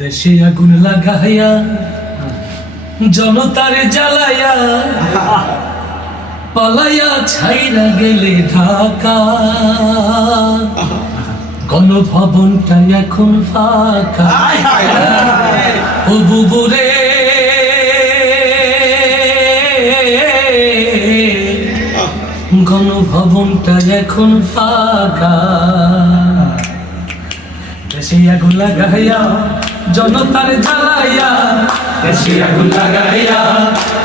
দেশে আগুন লাগাইয়া জনতারে জ্বালাইয়া পালাইয়া ছাইরা গেলে ঢাকা, গণভবনটা এখন ফাঁকা। ও বুবুরে গণভবনটা এখন ফাঁকা। দেশে আগুন লাগাইয়া জনতার জ্বালাইয়া, দেশে আগুন লাগাইয়া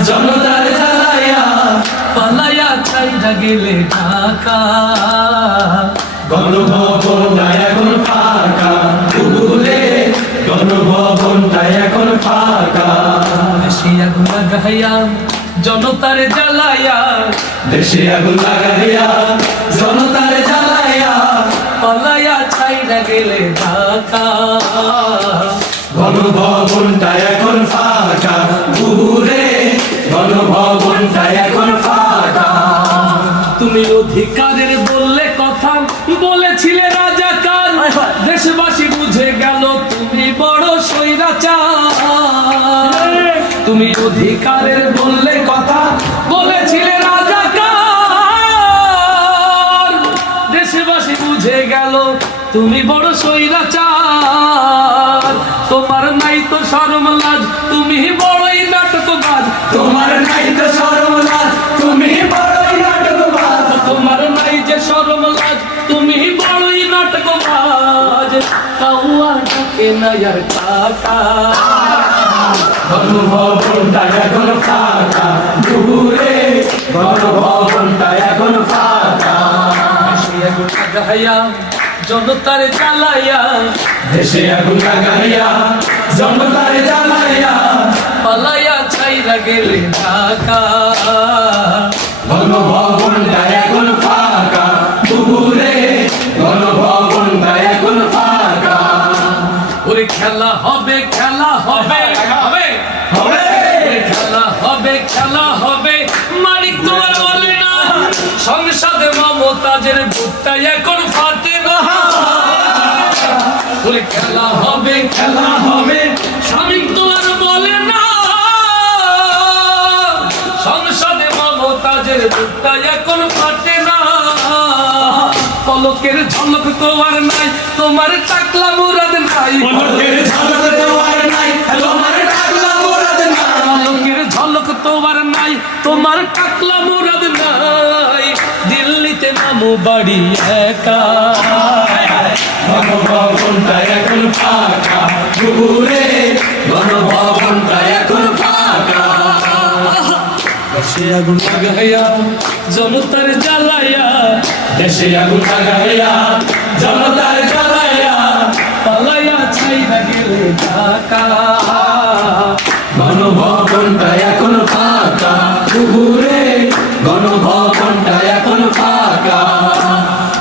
জনতার জ্বালাইয়া পালাইয়া ছাইরা গেলে ঢাকা, গণভবনটা এখন ফাঁকা। বুবুরে গণভবনটা এখন ফাঁকা। দেশে আগুন লাগাইয়া জনতার জ্বালাইয়া, দেশে আগুন লাগাইয়া জনতার জ্বালাইয়া পালাইয়া ছাইরা গেলে ঢাকা, গণভবনটা এখন ফাঁকা। বুবুরে গণভবনটা এখন ফাঁকা। তুমি অধিকারের বললে কথা বলেছিলে রাজাকার, দেশবাসী বুঝে গেল তুমি বড় স্বৈরাচার। তুমি অধিকারের বললে কথা বলেছিলে রাজাকার, দেশবাসী বুঝে গেল তুমি বড় স্বৈরাচার। তোমার নাই তো শরম লাজ, তুমি বড়ই নাটকবাজ। তোমার নাই তো শরম লাজ, তুমি বড়ই নাটকবাজ। তোমার নাই যে শরম লাজ, তুমি বড়ই নাটকবাজ। কাউয়া ডাকে না আর কাকা, গণভবনটা এখন ফাঁকা। বুবুরে গণভবনটা এখন ফাঁকা। দেশে আগুন লাগাইয়া জনতার জ্বালাইয়া, দেশে আগুন লাগাইয়া জনতার জ্বালাইয়া পালাইয়া ছাইরা গেলে ঢাকা, গণভবনটা এখন ফাঁকা। বুবুরে গণভবনটা এখন ফাঁকা। ওরে খেলা হবে, খেলা হবে, হবে হবে খেলা হবে, খেলা হবে। মানিক তোমার বলে না সংসদে মমতাজের ভোটটা এখন ফাটে না। ওরে খেলা হবে, খেলা হবে। স্বামী তোমার বলে না সংসদে মমতাজের ভোটটা এখন ফাটে না। পলকের ঝলক তোমার নাই, তোমার টাকলা মুরাদ নাই। পলকের ঝলক তোমার নাই, তোমার টাকলা মুরাদ নাই। পলকের ঝলক তোমার নাই, তোমার টাকলা মুরাদ নাই। দিল্লিতে মামু বাড়ি একা, গণভবনটা এখন ফাঁকা। বুবুরে গণভবনটা এখন ফাঁকা। দেশে আগুন লাগাইয়া জনতার জ্বালাইয়া, দেশে আগুন লাগাইয়া জনতার জ্বালাইয়া পালাইয়া ছাইরা গেলে ঢাকা, গণভবনটা এখন ফাঁকা। বুবুরে গণভবনটা এখন ফাঁকা।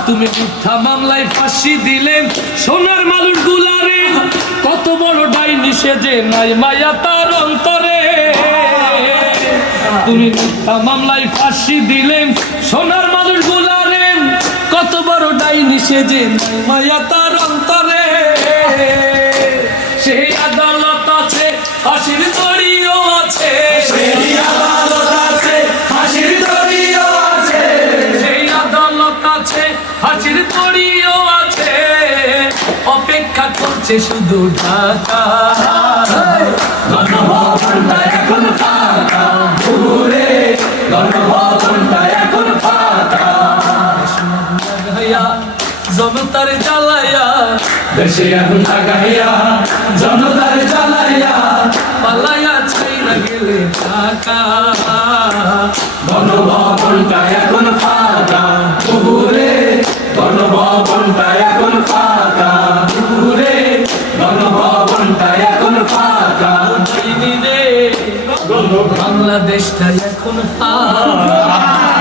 তুমি মিথ্যা মামলায় ফাঁসি দিলে সোনার মানুষ গুলারে, কত বড় ডাইনি সেজে নাই মায়া তার অন্তরে। তুমি মিথ্যা মামলায় ফাঁসি দিলে সোনার মানুষ গুলারে, কত বড় ডাইনি সেজে নাই মায়া তার অন্তরে। সেই আদালত আছে, ফাঁসির দড়িও আছে। সেই আদালত আছে, ফাঁসির দড়িও আছে। সেই আদালত আছে, ফাঁসির দড়িও আছে। অপেক্ষা করছে শুধু ঢাকা, গণভবনটা এখন ফাঁকা। বুবুরে গণভবনটা এখন ফাঁকা। লাগাইয়া জনতার জ্বালাইয়া, দেশে আগুন লাগাইয়া জনতার জ্বালাইয়া পালাইয়া ছাইরা গেলে ঢাকা, গণভবনটা এখন ফাঁকা। বুবুরে গণভবনটা এখন ফাঁকা। বুবুরে গণভবনটা এখন ফাঁকা। বাংলাদেশটা এখন ফাঁকা।